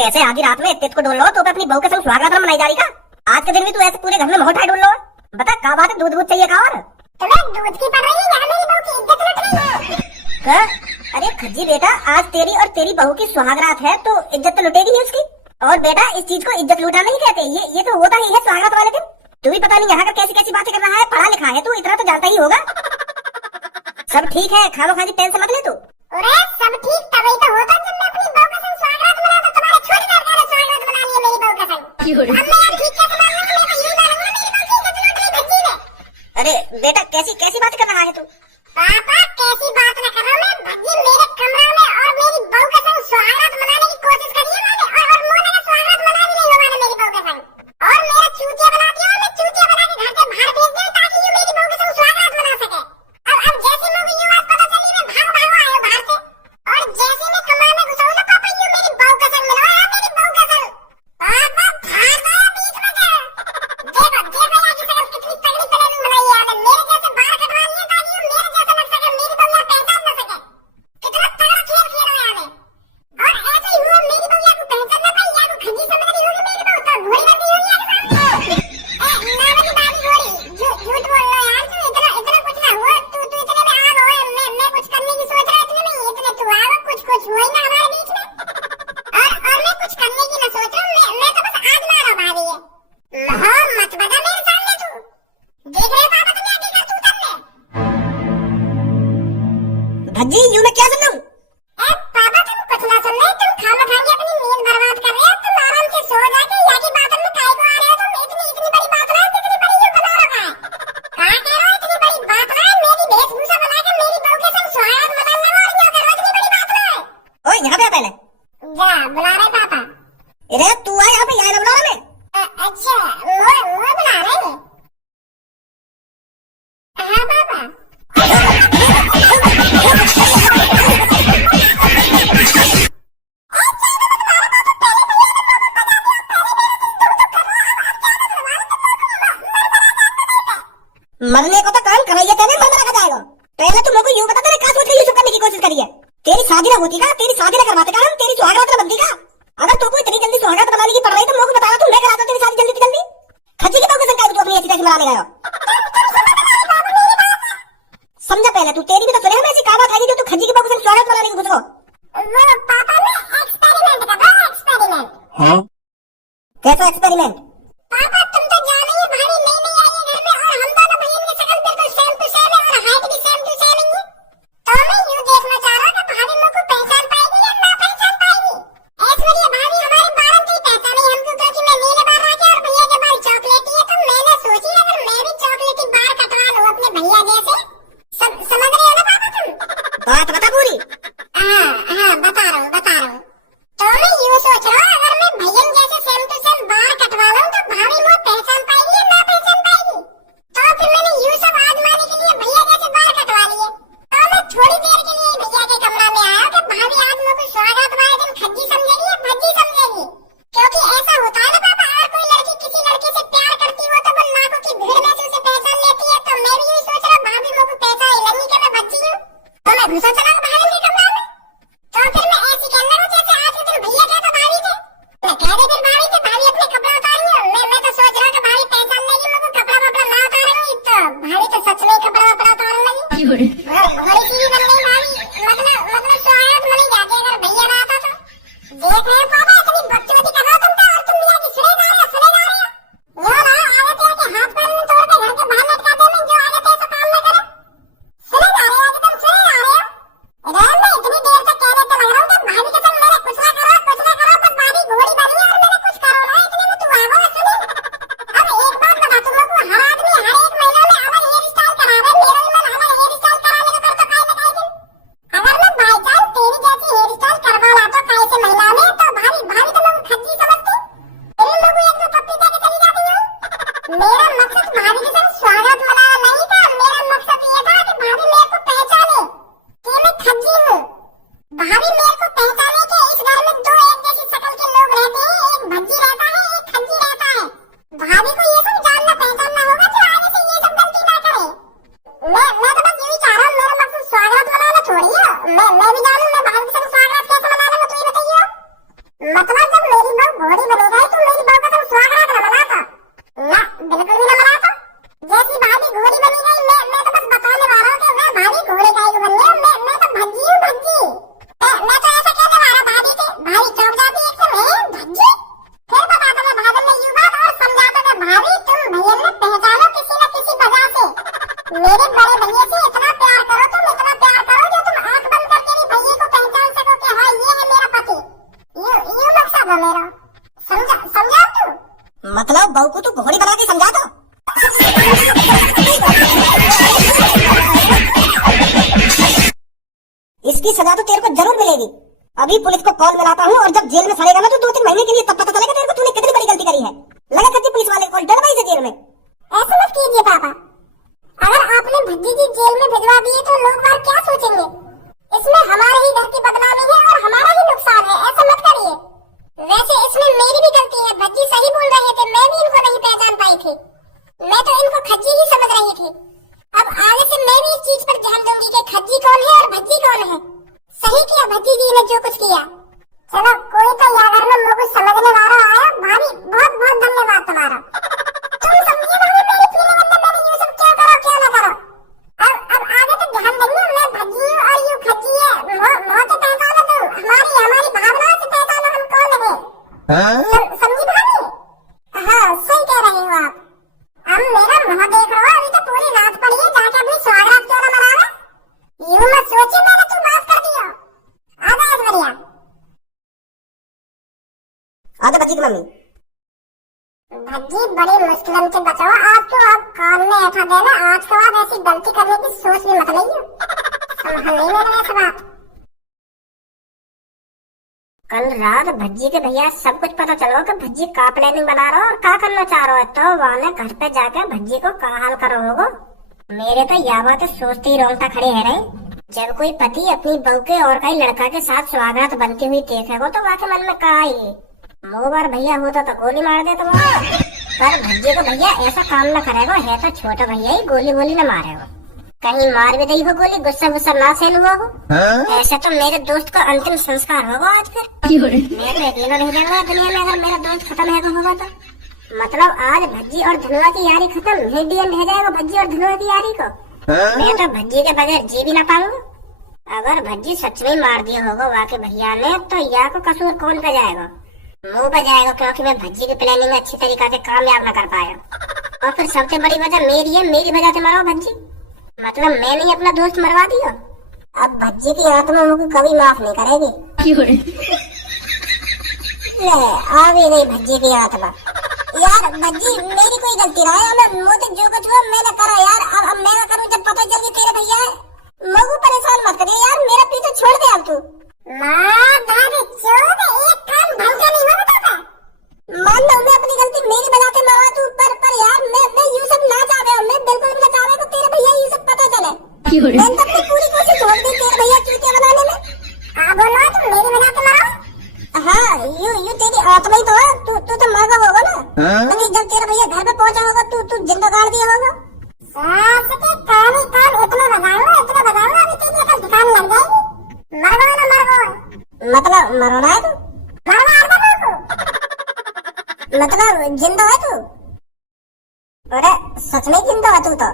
कैसे आधी रात में तेज को ढूंढ लो तो अपनी बहू के संग सुहागरात मनाई जा रही का? आज के दिन भी तू ऐसे पूरे घर में मोहर ढूंढ लो। बता क्या बात है, दूध दूध चाहिए का? और तुम्हें दूध की पड़ रही है या मेरी बहू की इज्जत लूट रही है? अरे खज्जी बेटा, आज तेरी और तेरी बहू की सुहागरात है तो इज्जत तो लुटेगी ही उसकी। और बेटा इस चीज को इज्जत लूटा नहीं कहते, ये तो होता ही है सुहागरात वाले दिन। तू भी पता नहीं यहाँ का कैसी कैसी बातें कर रहा है, पढ़ा लिखा है तू, इतना तो जानता ही होगा। सब ठीक है, खानो खाने टेंशन मत ले तू। अरे सब ठीक तभी तो होता जब मैं अपनी बहू के संग सुहागरात मना तो तुम्हारे छोटी सरकार सुहागरात मना लिए मेरी बहू के संग। अब मैं यार ठीक कैसे मानूं, मैं तो यही मानूंगा मेरी बहू की इज्जत लूट रही धज्जी ने। अरे बेटा कैसी कैसी बात कर रहा है तू? पापा कैसी बात न कर रहा मैं, भज्जी मेरे कमरा में और मेरी बहू के संग सुहागरात मनाने की कोशिश करी है मैंने, और मुंह लगा सुहागरात मना भी नहीं होगा मेरी बहू के संग। और मेरा चूतिया बना दिया, और मैं चूतिया बना के घर से बाहर भेज दिया ताकि ये मेरी बहू के संग सुहागरात मना सके। अब जैसे मुझे ये बात पता चली मैं भाग आया बाहर से, और जैसे मैं कमरे में घुसा ना पापा ये मेरी बहू के संग मिलवाया, मेरी बहू के संग। पापा भाग आया बीच में से। देखो यार की शकल कितनी तगड़ी तगड़ी बनाई है आपने, मेरे जैसे बाल कटवा लिए ताकि ये मेरे जैसा लग सके, मेरी बहू या पहचान न सके। कितना तगड़ा खेल खेला है आपने। और ऐसे ही हुआ मेरी बहू या को पहचान न पाई, या को खजी समझ रही होगी मेरी बहू, तो घोड़ी कर दी होगी आगे सामने। नावनी बाबी घोड़ी झूठ बोल रहा है यार तू, इतना कुछ ना हुआ, तू इतने में आ गया, मैं कुछ करने की सोच रहा इतने में, इतने तू आ कुछ हुआ ही ना हमारे बीच में। और मैं कुछ करने की ना सोच रहा हूँ, मैं तो बस आजमा रहा भाभी है। लाहौर मत बजा मेरे सामने तू, देख रहे पापा तुम्हें आगे कर तू करने। भज्जी यूं मैं क्या सुनूं? पापा तुम कुछ ना सुन रहे, तुम खामखागी अपनी नींद बर्बाद कर रहे हो, तुम आराम से सो जाके या की बातों में काय को आ रहे हो तुम, इतनी बड़ी बात ना, इतनी बड़ी जो बना रखा है। कहाँ कह रहे हो इतनी बड़ी बात ना, मेरी वेशभूषा बना के मेरी बहू के संग सुहागरात मनाने लगा और क्या कर रहे हो, इतनी बड़ी बात ना है। ओए यहाँ पे आ पहले। जा बुला रहे पापा। इधर तू आ, यहाँ पे यहाँ ना बुला रहा मैं। अच्छा मोह बुला रहे हैं। हाँ पापा। मरने को तो काम कराइए तेरे, मरना रखा जाएगा। पहले तुम लोग को यूं बता तेरे क्या सोच के ये सब करने की कोशिश करी है? तेरी शादी ना होती का, तेरी शादी ना करवाते का हम, तेरी सुहागरात ना बनती का। अगर तू कोई इतनी जल्दी सुहागरात बनाने की पड़ रही तो लोग बताया तुम मैं कराता तेरी शादी जल्दी से जल्दी। खच्ची की बहू के संग तू अपनी ऐसी तैसी मना ले गया। समझा पहले तू, तेरी भी तो सुने हम ऐसी कहावत आई जो तू खच्ची की बहू के संग सुहागरात मनाने की खुश हो। वो पापा ने एक्सपेरिमेंट कर रहा है, एक्सपेरिमेंट। हाँ कैसा एक्सपेरिमेंट? पापा तुम तो जान ही भारी नहीं आई है घर में, और हम दोनों बहन की शक्ल बिल्कुल सेम टू सेम है और हाइट भी सेम टू सेम है। तो मैं यूं देखना चाह रहा हूं कि भाभी लोग को पहचान पाएगी या ना पहचान पाएगी। ऐश्वर्या भाभी हमारे बालों की पहचान है हमको, क्योंकि मैं नीले बाल रखे और भैया के बाल चॉकलेटी है, तो मैंने सोची अगर मैं भी चॉकलेटी बाल कटवा लूं अपने भैया जैसे। समझ रहे हो ना पापा तुम? बात बता पूरी। हाँ बता रहा हूँ। तो मैं यूं सोच रहा हूँ अगर मैं भैया जैसे सेम टू सेम बाल कटवा लूं तो भाभी मुझे पहचान पाएगी या ना पहचान पाएगी। तो फिर मैंने यूं सब आजमाने के लिए भैया जैसे बाल कटवा लिए। तो मैं थोड़ी देर के लिए भैया के कमरा में आया कि भाभी आज मुझे सुहागरात वाले दिन खज्जी समझेगी या भज्जी समझेगी। क्योंकि ऐसा होता है ना पापा, अगर कोई लड़की किसी लड़के से प्यार करती हो तो वो लाखों की भीड़ में से उसे पहचान लेती है। तो मैं भी यही सोच रहा भाभी मुझे पहचान लेंगी कि मैं भज्जी हूँ, तो मैं घुसा चला भाभी के कमरा में। तो फिर मैं ऐसी कहने लगा जैसे आज के दिन भैया कहता भाभी थे, मैं कह दे फिर भाभी थे भाभी अपने कपड़ा उतारिए। मैं तो सोच रहा कि भाभी पहचान लेगी मुझे, कपड़ा वपड़ा ना उतारूंगी तो भाभी तो सच में कपड़ा वपड़ा उतारने लगी। बड़ी चीज बन गई भाभी, मतलब सुहागरात मनी जाती अगर भैया ना आता तो। देख रहे हो पापा इतनी बकचोदी कर रहा तुम तो, और तुम यहाँ की सुने जा रहे हो। यो ना आगे थे कि हाथ पैर में तोड़ के घर के बाहर लटका दे, मैं जो आगे थे ऐसा काम न करे। सुने जा रहे हो कि तुम सुने जा रहे हो? मैं इतनी देर तक कह देते लग रहा हूँ कि भाभी के संग मैंने कुछ ना करो, बस भाभी घोड़ी बनी है और मैंने कुछ करो ना, इतने में तू आ गया। सुने अब एक बात बता तुम लोग को, हर आदमी हर एक महीना में अलग हेयर स्टाइल करावे, मेरा भी मन अलग हेयर स्टाइल कराने का करता काहे ना काहे दिन। अगर मैं बाई चांस तेरी जैसी हेयर स्टाइल करवा लाता काहे से महीना में, तो भाभी तो लोग खज्जी समझती, फिर लोग एक दो पप्पी देके चली जाती हूँ। मेरा मकसद भाभी के संग स्वागत मनाना नहीं था, मेरा मकसद ये था कि भाभी मेरे को पहचाने कि मैं खज्जी हूँ। भाभी मेरे को पहचाने के इस घर में दो एक जैसी शक्ल के लोग रहते हैं, एक भज्जी रहता है एक खज्जी रहता है। भाभी को ये सब जानना पहचानना होगा जो आगे से ये सब गलती ना करे। मैं तो बस यही चाह रहा हूँ, मेरा मकसद स्वागत मनाना छोड़िए, मैं भी जानूं मैं भाभी के संग स्वागत कैसे मनाना, तो ये बताइए। मतलब जब इसकी सजा तो तेरे को जरूर मिलेगी। अभी पुलिस को कॉल मिलाता हूँ और जब जेल में सड़ेगा ना तो 2-3 महीने के लिए, तब पता चलेगा तेरे को तूने कितनी बड़ी गलती करी है। लगा करती पुलिस वाले को डर भाई से जेल में। ऐसा मत कीजिए पापा, अगर आपने भज्जी जी जेल में भिजवा दिए तो लोग बाहर क्या सोचेंगे? इसमें हमारे ही घर की बदनामी है और हमारा ही नुकसान है, ऐसा मत करिए। वैसे इसमें मेरी भी गलती है, भज्जी सही बोल रहे थे, मैं भी इनको नहीं पहचान पाई थी। मैं तो इनको खज्जी ही समझ रही थी। अब आगे से मैं भी इस चीज पर ध्यान दूंगी कि खज्जी कौन है और भज्जी कौन है। सही किया भज्जी जी ने जो कुछ किया। चलो कोई तो यहाँ घर में मुझे समझने वाला आया, भाभी बहुत बहुत धन्यवाद तुम्हारा। तुम समझिए भाभी मेरी फीलिंग अंदर, मैंने ये सब क्या करो क्या ना करो। अब आगे तो ध्यान देंगे, मैं भज्जी हूँ और यू खज्जी है। बहुत पहचानो तुम, हमारी भावनाओं से पहचानो हम कौन है। समझी भाभी? हाँ सही कह रही हो आप। अब मेरा मुँह देख रहा, अभी तो पूरी रात पड़ी है, जाके अपनी सुहागरात क्यों ना मना रहा। यूं मत सोचिए मैंने तू माफ कर दिया। आजा ऐश्वर्या। आजा बच्ची की मम्मी। भज्जी बड़ी मुश्किल से बचाओ, आप तो आप कान में ऐठा देना, आज के बाद ऐसी गलती करने की सोच भी मत लीजिए। संभल नहीं लेना ऐसा बात। कल रात भज्जी के भैया सब कुछ पता चलो कि भज्जी का प्लानिंग बना रहा और का करना चाह रहा है, तो वहां घर पे जाकर भज्जी को का हाल करो होगो। मेरे तो यह बात सोचते ही रोंगटा खड़े है रही। जब कोई पति अपनी बहू के और कई लड़का के साथ सुहागरात बनती हुई देखेगो तो वाके मन में का आई, मोबार भैया होता तो गोली मार दे तो पर भज्जी को भैया ऐसा काम न करेगा, है तो छोटा भैया ही गोली गोली न मारेगा। कहीं मार भी दी हो गोली, गुस्सा गुस्सा ना सहल हुआ हो। ऐसे तो मेरे दोस्त का अंतिम संस्कार होगा आज फिर। मैं तो अकेला नहीं रहूंगा दुनिया में अगर मेरा दोस्त खत्म होगा तो। मतलब आज भज्जी और धनुआ की यारी खत्म, हेड एंड रह जाएगा भज्जी और धनुआ की यारी को। मैं तो भज्जी के बगैर जी भी ना पाऊंगा। अगर भज्जी सच में मार दिया होगा वाके भैया ने तो या को कसूर कौन पे जाएगा? मुंह पे जाएगा, क्योंकि मैं भज्जी की प्लानिंग अच्छी तरीका से कामयाब न कर पाया। और फिर सबसे बड़ी वजह मेरी है, मेरी वजह से मरा भज्जी। मतलब मैंने ही अपना दोस्त मरवा दिया। अब भज्जी की आत्मा मुझे कभी माफ नहीं करेगी। ले आ भी नहीं भज्जी की आत्मा। यार भज्जी मेरी कोई गलती रहा है, मैं मुझे जो कुछ हुआ मैंने करा यार। अब मैं करूँ जब पता चल गया तेरे भैया है। मुझे परेशान मत करिए यार, मेरा पीछे छोड़ दे अब तू। एक काम ढंग का नहीं हो बताता। मान लो मैं अपनी गलती मेरी वजह से मरवा तू, पर यार मैं ये सब ना चाह रहा हूँ, मैं बिल्कुल भी ना चाह रहा तो तेरे भैया ये सब पता चले। मैंने तो अपनी पूरी कोशिश छोड़ दी तेरे भैया चूतिया बनाने में। बोलो तुम मेरी वजह से मरा? हाँ यू तेरी आत्मा ही तो है, तू तो मर गया होगा ना। अभी जब तेरा भैया घर पे पहुंचा होगा तू जिंदा गाड़ दिया होगा। सास के कान ही कान इतना बजाऊंगा अभी तेरी अकल ठिकाने लग जाएगी। मरवाओ ना मरवाओ। मतलब मरवाना है तू? मतलब जिंदा है तू? अरे सच में जिंदा है तू तो?